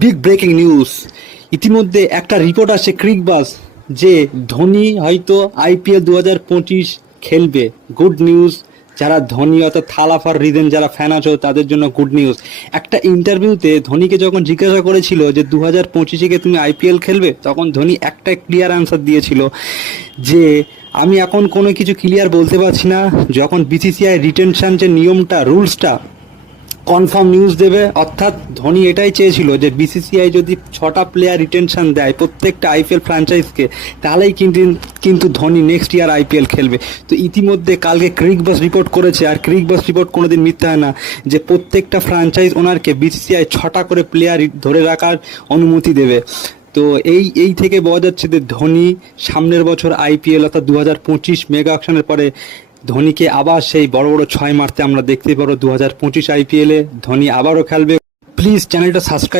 Big breaking news. ইতিমধ্যে একটা report আসছে ক্রিকবাজ যে ধোনি হয়তো আইপিএল 2025 খেলবে। গুড নিউজ, যারা ধোনি অর্থাৎ থালাফার রিদেন যারা ফ্যান আছো তাদের জন্য গুড নিউজ। একটা ইন্টারভিউতে ধোনিকে যখন জিজ্ঞাসা করেছিল যে 2025-এ তুমি আইপিএল খেলবে, তখন ধোনি একটা ক্লিয়ার অ্যান্সার দিয়েছিল যে আমি এখন কোনো কিছু ক্লিয়ার বলতে পারছি না, যখন বিসিসিআই রিটেনশন যে নিয়মটা রুলসটা কনফার্ম নিউজ দেবে। অর্থাৎ ধোনি এটাই চেয়েছিল যে বিসিসিআই যদি 6টা প্লেয়ার রিটেনশন দেয় প্রত্যেকটা আইপিএল ফ্র্যাঞ্চাইজকে, তাহলেই কিন্তু ধোনি নেক্সট ইয়ার আইপিএল খেলবে। তো ইতিমধ্যে কালকে ক্রিকবাজ রিপোর্ট করেছে, আর ক্রিকবাজ রিপোর্ট কোনোদিন মিথ্যা হয় না, যে প্রত্যেকটা ফ্র্যাঞ্চাইজ ওনারকে বিসিসিআই 6টা করে প্লেয়ার ধরে রাখার অনুমতি দেবে। তো এই থেকে বোঝা যাচ্ছে যে ধোনি সামনের বছর আইপিএল অর্থাৎ 2025 মেগা অকশনের পরে ধোনিকে আবার সেই বড় বড় 6 মারতে আমরা দেখতে পাবো। 2025 আইপিএলে ধোনি আবারও খেলবে। প্লিজ চ্যানেলটা সাবস্ক্রাইব